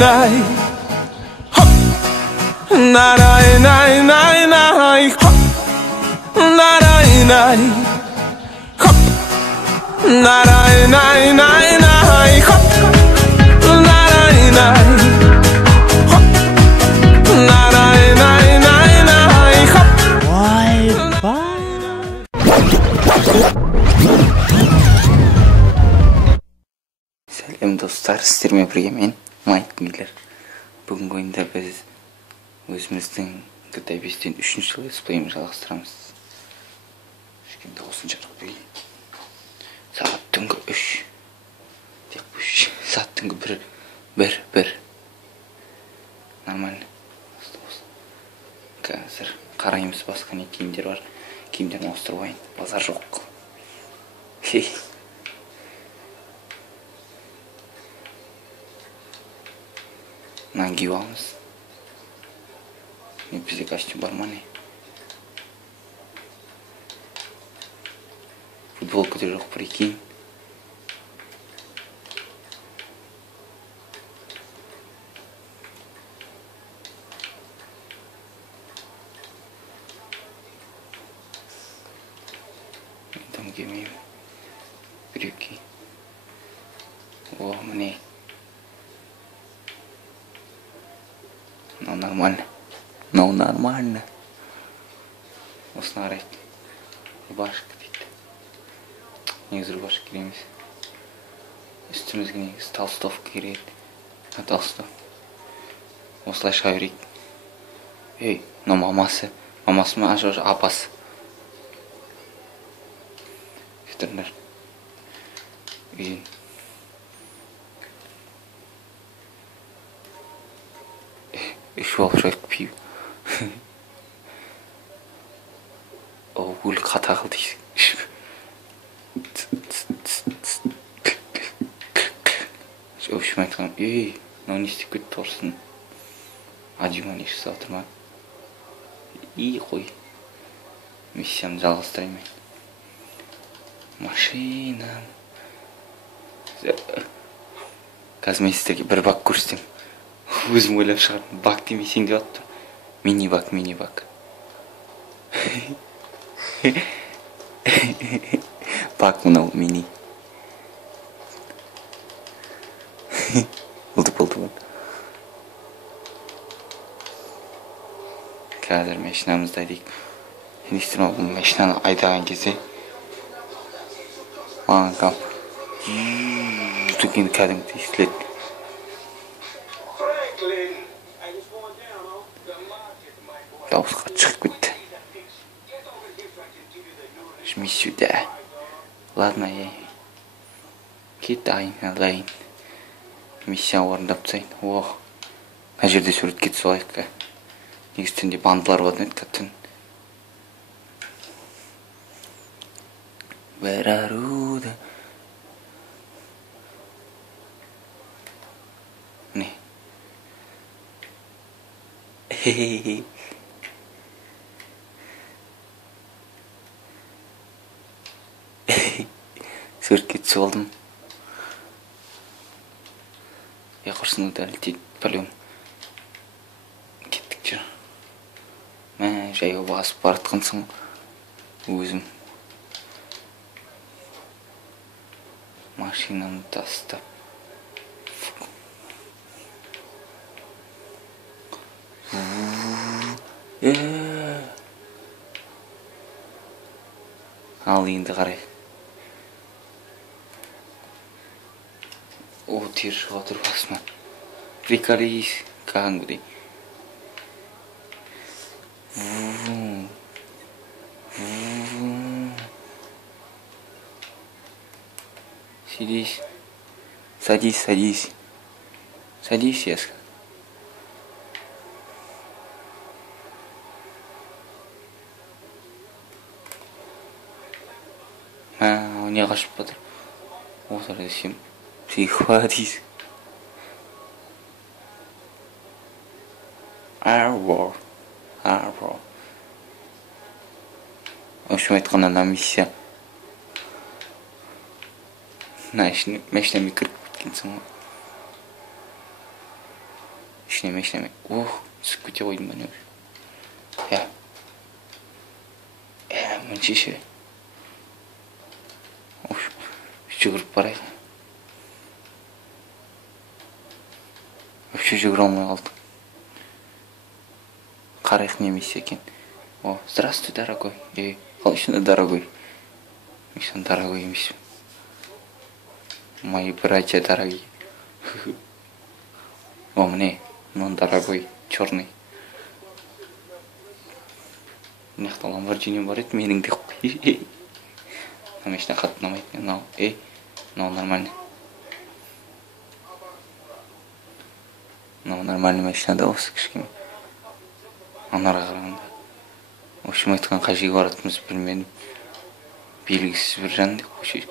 nay hop nay nay nay nay hop nay nay hop nay nay nay nay hop nay nay hop nay nay nay nay hop Сәлем достар, сіздермен бірге мен Майк Миллер. Бүгінгі ойында біз өзіміздің GTA 5-тен 3-ші летсплейімізді жалғастырамыз. Кішкентай осынша қойын. Сағат түнгі 3. Тек 3. Сағат түнгі 1. Нормально. Қазір қараймыз, басқа не киімдер бар. Киімдерін ауыстырып алайын. Базар жоқ. Мынаны киіп аламыз. Бізде костюм бар ма не? Футболка да жоқ, прикинь. Там кимеймін. Брюки. О, міне. Ну нормально. Осыны қарайды. Рубашка дейді. Негізі рубашка керек емес. Үстімізге негізі толстовка керек. Толстов. Осылай шыға берейік. Ей, мына мамасы. Мамасы ма? Апасы. Күтіңдер. Үйден. Еще алып пиво. О, өлік қата қыл дейсің. Өшім айтқан, ей, мынау не істеп кетті ұрсын. Адима не жасап отыр ма? Қой. Миссиямды жалғастырайын мен. Машинам. Қазір мен сіздерге бір бак көрсетем. Өзім ойлап шығардым. Бак демесең деп атты. Мини-бак. Бак мынау мини. Болды. Қазір машинамызды айдайық. Естің ол машинаны айдаған кезде маған кам дүкен кәдімгі естіледі. Дауысқа шығып кетті. Жми сюда. Ладно, кетайын, алайын. Миссия орындап тастайын. Ох, мына жерде суретке түсіп алайық. Негізі түнде бандылар болатын еді, түн. Бір аруды. Не? Хе-хе-хе. Суретке түсіп алдым. Құрсын ұдалетейді, пәлем. Кеттік жүр. Мә, жайға басып баратқансың өзім. Машинаны тастап. Ал енді қарай. О, тер шығып отыр басыма. Приколись, кәдімгідей. Сидись. Садись. Садись, я сказал. Не қашып жатыр. Отыр десем. Психватись. Арбор. В общем, айтқанда мына миссия. Мына ішіне машинамен кіріп кеткенсің ғой. Иштеме. Ух, түсіп кете қойдым ба не? Мынча ше. Жүгіріп барайық. Вообще жүгіре алмай қалдым. Қарайық немесе екен. О, здравствуй, дорогой. Қалайсың, дорогой? Мен дорогой емеспін. Мои братья дорогие. О, міне, мынау дорогой, черный. Мынаяқта ламборджини бар еді, менің де қой. Мына машина қатты ұнамайды. Мынау, мынау нормальный. Мынау нормальный машина да осы кішкене. Анарға қарағанда. В общем, айтқан қай жерге баратынымызды білмедім. Белгісіз бір жан деп қойшы.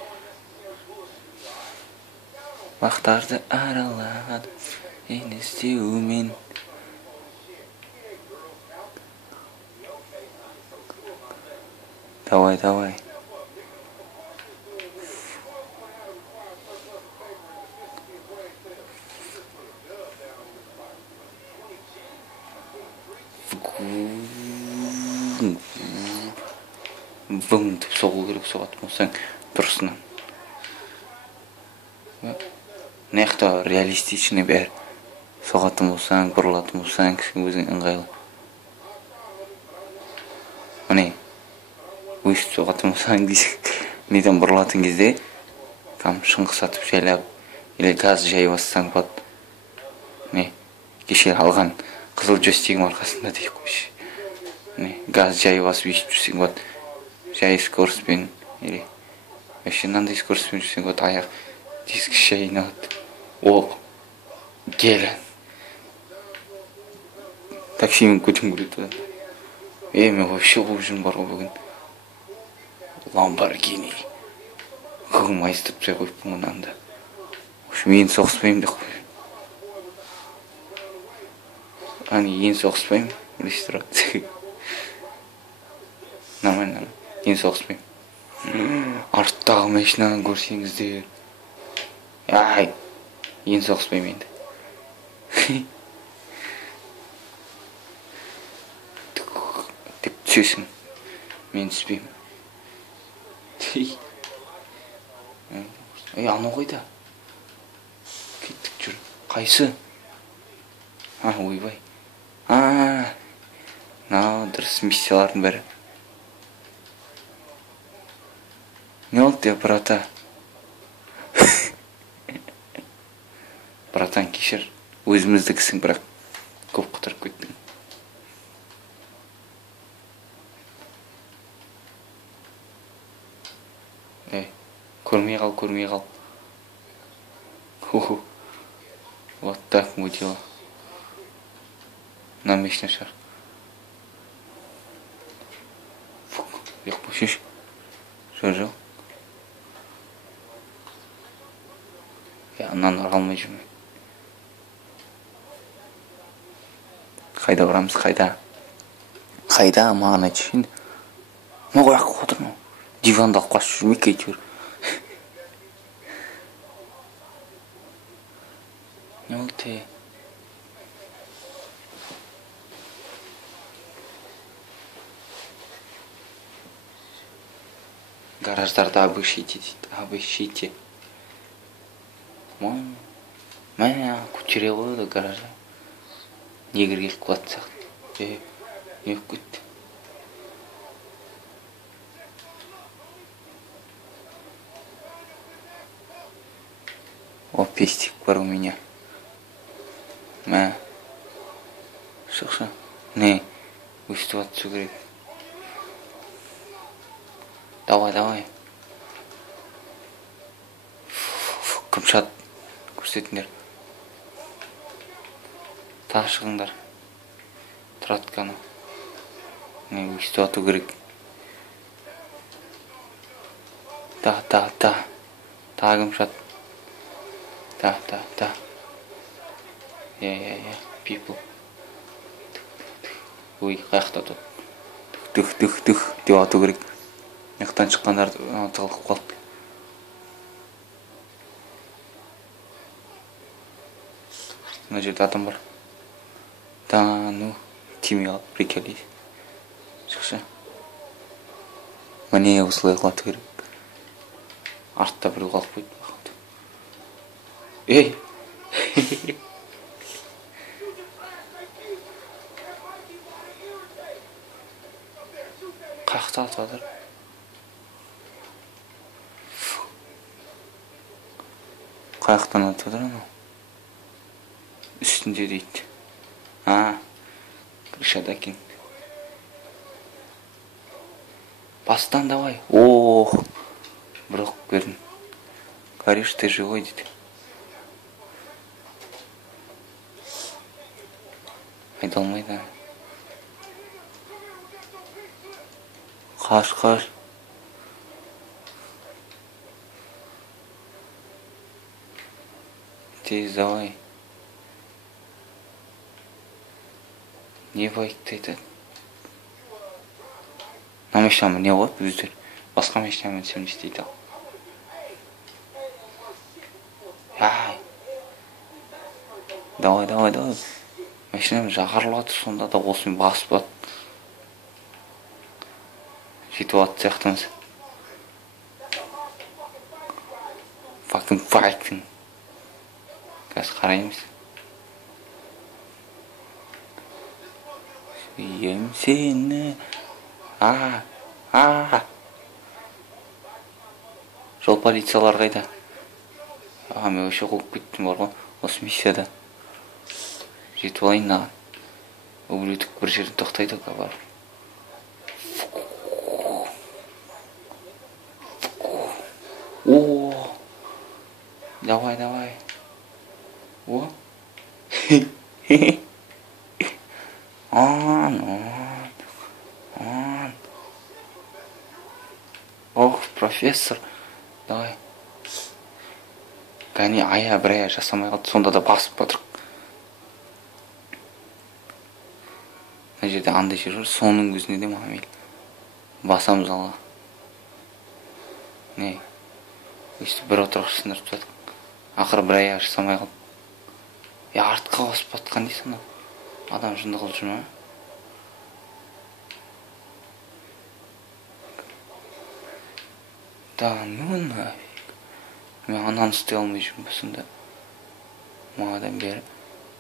Бақтарды аралады, ені іздеумен. Давай. Вың деп соғу керек, соғатын болсаң дұрысынан. Мына жақта реалистичный бәрі. Соғатын болсаң, бұрылатын болсаң, өзің ыңғайлы. Міне, өйстіп соғатын болсаң дейсің, неден бұрылатын кезде, там шыңғы сатып жайлап, или газ жай бассаң болады. Міне, кеше алған қызыл жөстегім арқасында дейік қойшы. Міне, газ жай басып ешіп жүрсең болады. Жай скороспен, или вообще мынандай скороспен жүрсең болады, аяқ диск шайнады. О, келін. Таксимен көтім көреді. Мен вообще қуып жүрмін бар ғой бүгін. Ламборгини. Ғығым айыстырып жай қойыппын мұнанда. Мен соғыспаймын деп қойып. Ең соғыспаймын, білесіз тұрады. Нормально. Ең соғыспаймын. Арттағы машинаны көрсеңіздер. Ең соғыспаймын енді. Деп түсесің. Мен түспеймін. Ана қойда. Кеттік жүр. Қайсы? Ойбай. Дұрыс миссиялардың бәрі. Не oldu ya брата? Братан кешір, өзіміздікісің, бірақ көп қыдырып кеттің. Көрмей қал. Вот так мы дела. Нам еще шар. Як пошиш? Жо. Аннан аралмай жүрмін. Қайда барамыз, қайда? Қайда, маған айтшы. Мына қояққа отырмын. Диванда қашып жүрмек әйтеуір. Не болды? Гараждарды обыщите дейді. Обыщите. Мә, көтере қойды гаража. Негр келіп қалады сияқты. Не болып кетті? О, пестик бар у меня. Мә. Шықшы. Не, өстіп атысу керек. Давай. Күмшат. Көрсетіңдер. Та шығыңдар. Тұратканы. Не, өстіп ату керек. Та. Та күмшат. Та. People. Ой, қаяқта тұр. Түх деп ату керек. Яқтан шыққандар тығылып қалды. Мына жерде адам бар. Да ну тимей алып приколись. Шықшы. Міне осылай қылату керек. Артта біреу қалып қойды. Ей! Қаяқта атып жатыр. Қаяқтан атып жатыр анау. Үстінде дейді. Крышада екен. Бастан давай. Ох! Бірақ көрдің. Говоришь, ты живой дейді. Айдалмайды. Қаш. Тез давай. Не байықты айтады. Мына машинамен не болады өздері? Басқа машинамен сен не істейді ал? Давай. Машинам жағарылады, сонда да осымен басып бат. Жетіп аты сияқтымыз. Фактың. Қазір қараймыз. Сүйем сені. Жол полициялар қайда? Мен өше қылып кеттім бар ғой. Осы миссияда. Жетіп алайын наған. Ублюдок бір жерін тоқтайды бар. О! Давай. О! Ох, профессор. Давай. Кәне ая жасамай қалды. Сонда да басып батыр. Мына жерде андай жер бар. Соның өзіне де мамел. Басамыз алға. Не? Өсті бір отырғыш сындырып жатыр. Ақыры бір ая жасамай қалды. Артқа басып батқан дейсің. Адам жынды қылып жүр ма? Да ну нафиг. Мен ананы істей алмай жүрмін ба сонда. Мадан бері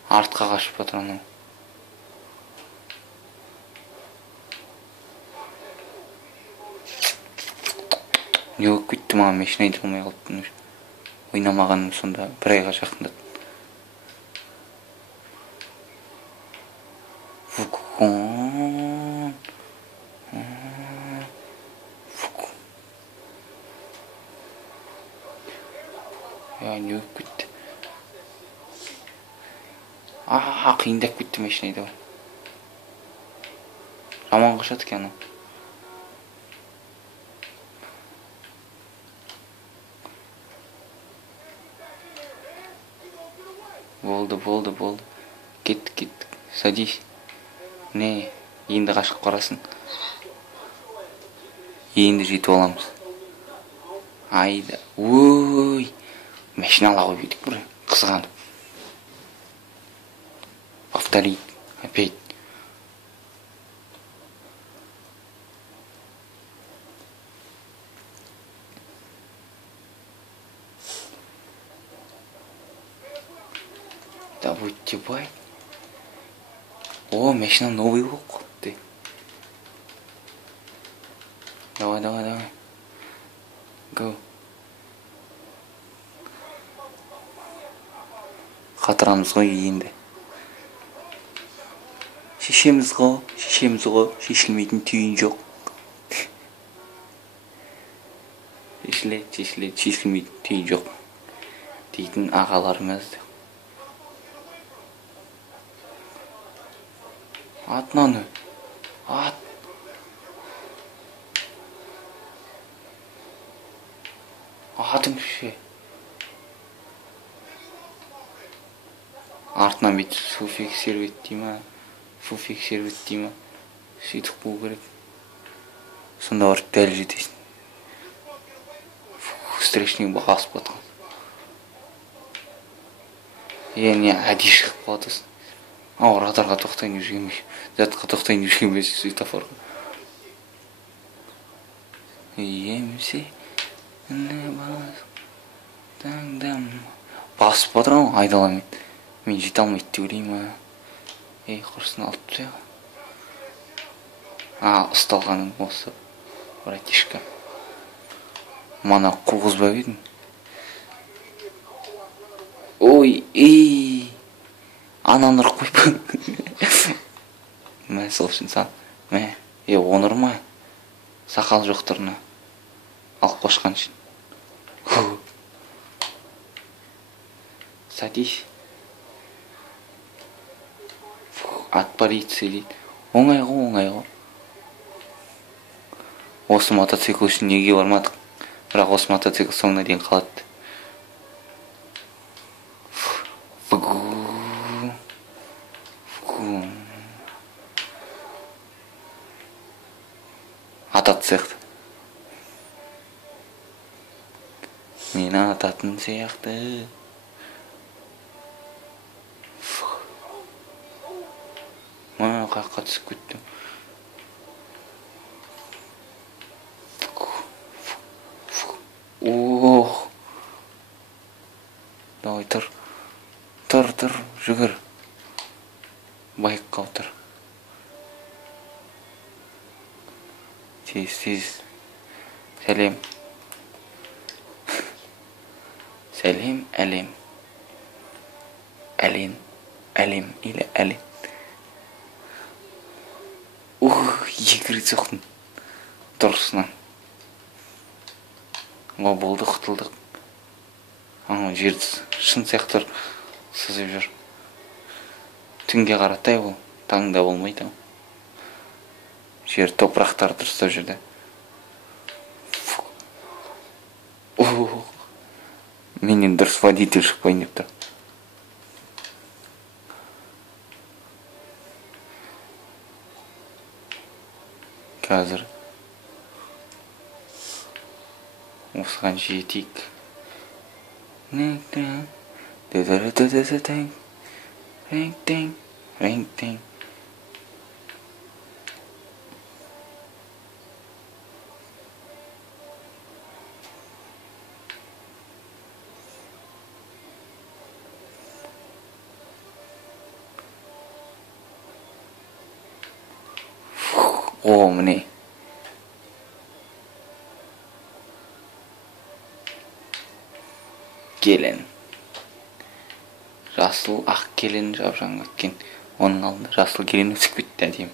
артқа қашып жатыр анау. Не болып кетті, маған машина айда алмай қалыппын. Ойнамағаным сонда бір айға жақындады. Не болып кетті. Қиындап кетті машина айда. Жаман қашады екен анау. Болды. Кеттік. Садись. Не, енді қашып қарасын. Енді жетіп аламыз. Айда. Ой! Машина ала қойып едік бір. Қызғанып. Повторить. Опять. Да будьте бай. О, машина новый болып қалды. Давай. Go. Қатырамыз ғой енді. Шешеміз ғой. Шешілмейтін түйін жоқ. Шешілмейтін түйін жоқ. Дейтін ағаларымыз. At наны. At. Атым ше. Артынан бет су фиксировать дейма. Сөйтіп қою керек. Сонда барып дәл жетесің. Встречный басып батқан. Не әдей шығып қалады. Радарға тоқтайын деп жүрген бе, затқа тоқтайын деп жүрген бе, светофорға. Емсе басып батыр ау айдаламын. Мен жете алмайды деп ойлаймын. Құрсын алып тастайық. Ұсталғаның осы, братишка. Мана қуғызбап едің. Ой, ананы ұрып қойып. Мә, сол үшін сан. Мә, оны ұрма. Сақал жоқтырына. Алып қошқан үшін. Садись. От полиции дейді. Оңай ғой. Осы мотоцикл үшін неге бармадық? Бірақ осы мотоцикл соңына дейін қалады. Атат сияқты. Мен ататын сияқты. Қаққа түсіп кеттім. Давай, тұр, жүгір. Байыққа отыр. Тез. Сәлем. Сәлем, әлем. Әлем или әлем. Екі рет соқтым. Дұрысынан. Болды, құтылдық. Жерді шын сияқты сызып жүр. Түнге қаратай бұл. Таңда болмайды. Жер топырақтар дұрыстап жүрді. Менен дұрыс водитель шықпайын деп тұр. Қазір осыған жетейік. Реңтең. Міне. Келін. Жасыл ақ келін жапжаң өткен. Оның алдында жасыл келін өсіп кетті әдейім.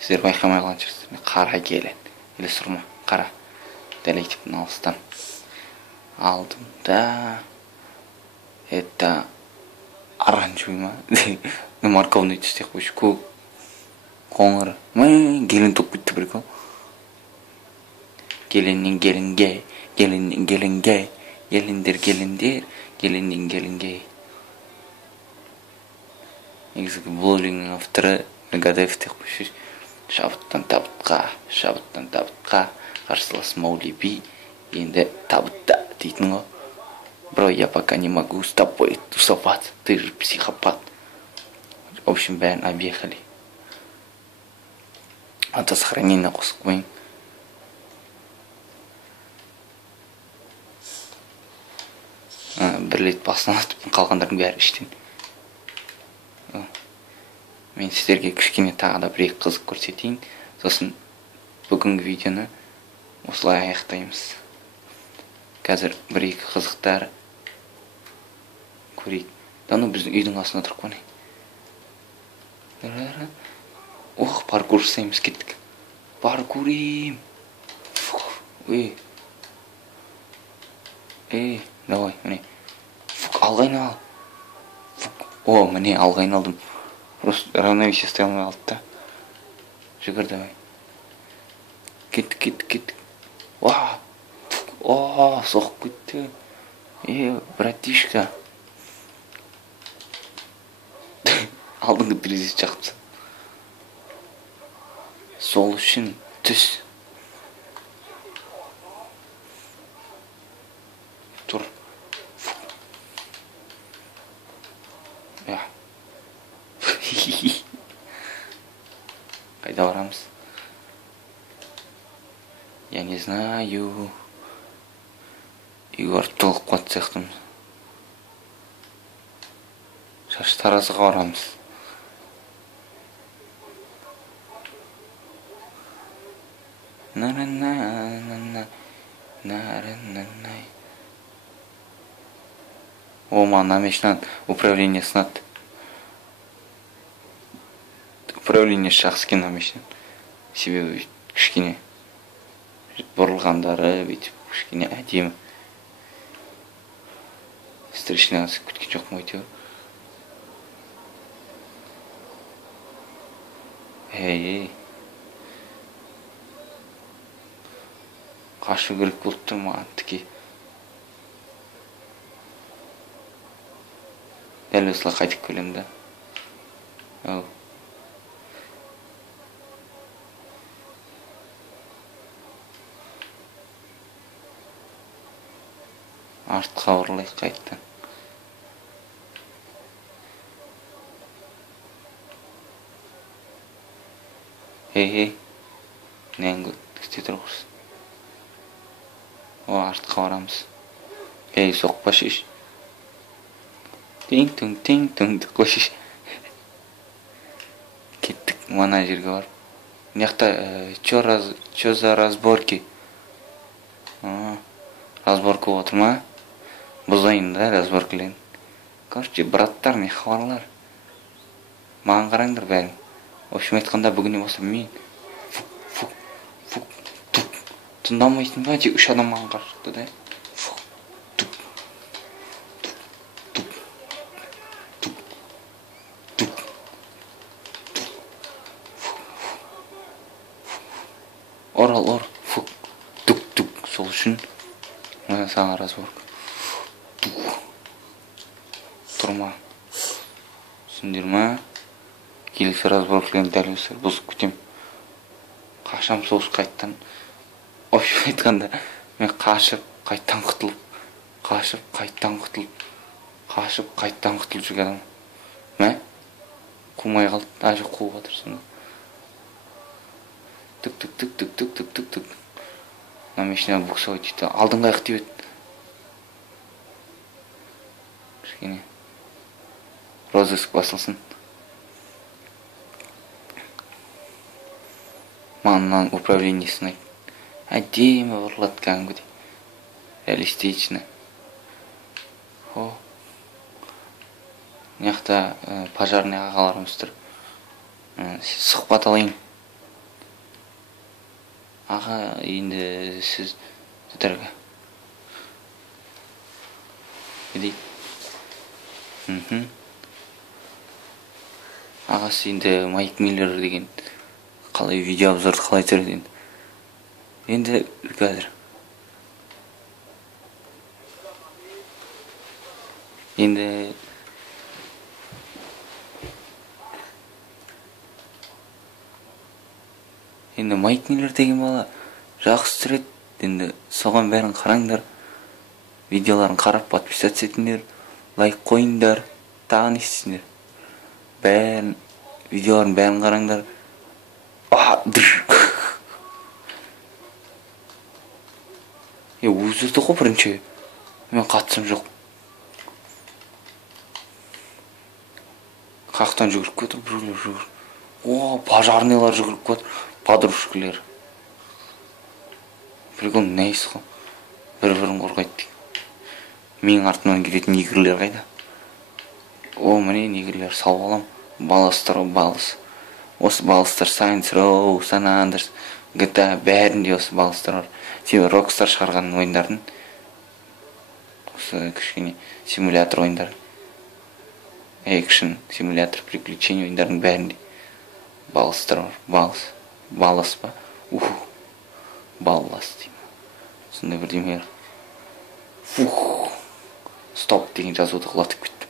Сіздер байқамай қалған шығарсыздар. Қара келін. Или сұрма. Қара. Дәл айтып алыстан. Алдым да. Это оранжевый ма? Морковный түсте қойшы. Көк. Қоңыр. Келін топ кетті прикол. Келіннен келінге. Келіннен келінге. Келіндер. Келіннен келінге. Негізгі бұл өлеңнің авторы Нагадаев деп қойшы. Шабыттан табытқа. Қарсылас Маулиби. Енді табытта дейтін ғой. Бро, я пока не могу с тобой тусоваться. Ты же психопат. В общем, бәрін объехали. Сохранение қосып қойын. Бір рет басынан атып қалғандардың бәрі іштен. Мен сіздерге кішкене тағы да бір-екі қызық көрсетейін. Сосын бүгінгі видеоны осылай аяқтаймыз. Қазір бір-екі қызықтар көрейік. Біздің үйдің астына тұрып қойын. Паркур жасаймыз, кеттік. Паркурим. Давай, міне. Алға айнал. Міне, алға айналдым. Просто равновесие ұстай алмай қалды да. Жүгір, давай. Кеттік. Соқып кетті. Братишка. Алдыңғы терезесі жақыпсың. Сол үшін түс. Тұр. Қайда барамыз? Я не знаю. Үйге барып тығылып қалатын сияқтымыз. Шаш Таразыға барамыз. О, маған намешнан управление сынады. Управление жақсы екен намешнан. Себебі кішкене бұрылғандары бүйтіп кішкене әдемі. Встречный күткен жоқпын әйтеуір. Ей. Қашу керек болып тұр маған тіке. Дәл осылай қайтып келем да. Ау. Артқа бұрылайық қайттан. Ей. Нәңгі істе тұрғырсың. О, артқа барамыз. Ей, соқпа шеш. Тинг-тунг қошеш. Кеттік, мана жерге барып. Мынаяқта чё за разборки? Разборка отыр ма? Бұзайын да разборкілен. Короче, браттар, не хабарлар. Маған қараңдар бәрін. В общем, айтқанда бүгіне болса мен фук тыңдамайсың ба? Тек 3 адам маған қарап шықты да. Ор, фук, тук, сол үшін саған разборка. Тұрма. Түсіндер ма? Келесі разборкілерін дәл өсір бұзып күтем. Қашам соғыс қайттан. Общем айтқанда, мен қашып, қайттан құтылып жүрген адам. Мә? Қумай қалды, даже қуып атыр сонда. Түк. Намешіне буксовай дейді. Алдыңға аяқ деп еді. Кішкене. Розыск басылсын. Маңнан управлениесін айт. Әдемі ұрлат кәңгідей. Реалистично. О. Мынаяқта пожарный ағаларымыз тұр. Сұхбат алайын. Аға, енді сіз тұтарға. Едей. Ағасы енді Майк Миллер деген қалай видео обзорды қалай түсіреді енді қазір. Енді Майк Миллер деген бала жақсы түсіреді. Енді соған бәрін қараңдар. Видеоларын қарап подписаться етіңдер, лайк қойыңдар, тағы не істейсіңдер. Видеоларын бәрін қараңдар. Өзірді ғой бірінші. Мен қатысым жоқ. Қақтан жүгіріп кетір, біреулер жүгір. О, пожарныйлар жүгіріп кетір. Подружкілер. Прикол, нәйс қой. Бір-бірін қорғайды. Менің артымнан келетін негрлер қайда? О, міне негрлер салып алам. Баластар, балыс. Осы балыстар Saints Row, San Andreas, GTA бәрінде осы балыстар бар. Себебі Rockstar шығарған ойындардың. Осы кішкене симулятор ойындары. Экшен, симулятор, приключения ойындардың бәрінде. Балыстар бар. Балас ба? Баллас деймін. Сондай бірдеме бар. Стоп деген жазуды құлатып кетті.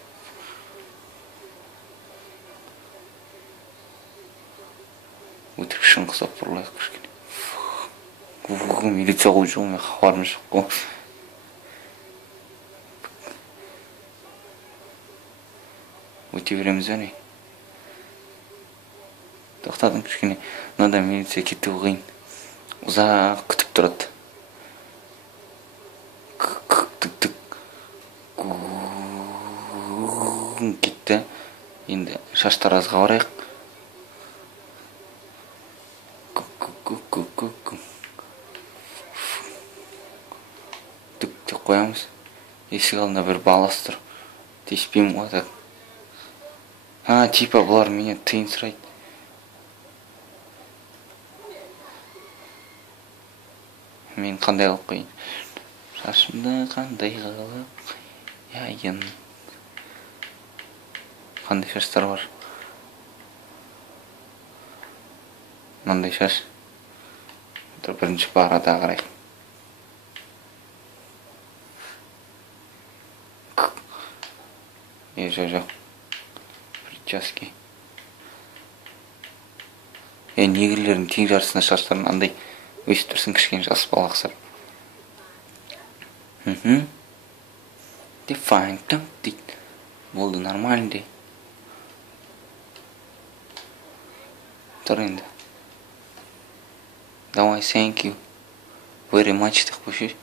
Өтірік шыңғы сап бұрылайық кішкене. Милиция қой жоқ, мен хабарым жоқ қой. Өте береміз бе не? Тоқта баштадым кішкене. Мынада милиция кету қиын. Ұзақ күтіп тұрады. Кетті. Енді Шаштаразға барайық. Түк қоямыз. Есік алдында бір балас тұр. Теспеймін ғой так. Типа бұлар менен тиын сұрайды. Мен қандай қылып қойын? Шашымды қандай қылып қойын? Қандай шаштар бар? Мынандай шаш. Бірінші барада қарайық. Жоқ. Прически. Негрлердің тең жарысына шаштарын андай өсіп тұрсын кішкене жас бала қысап. Define там дейді. Болды нормальный. Тұр енді. Давай, thank you. Very much деп қойшы.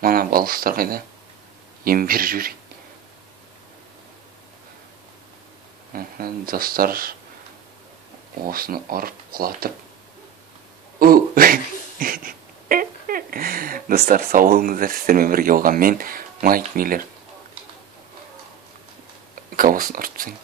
Мана балыстар қайда? Ем беріп жүрейін. Достар осыны ұрып құлатып. Достар, сау болыңыздар, сіздермен бірге болған мен Майк Миллер. Кауысын ұрып тастайын.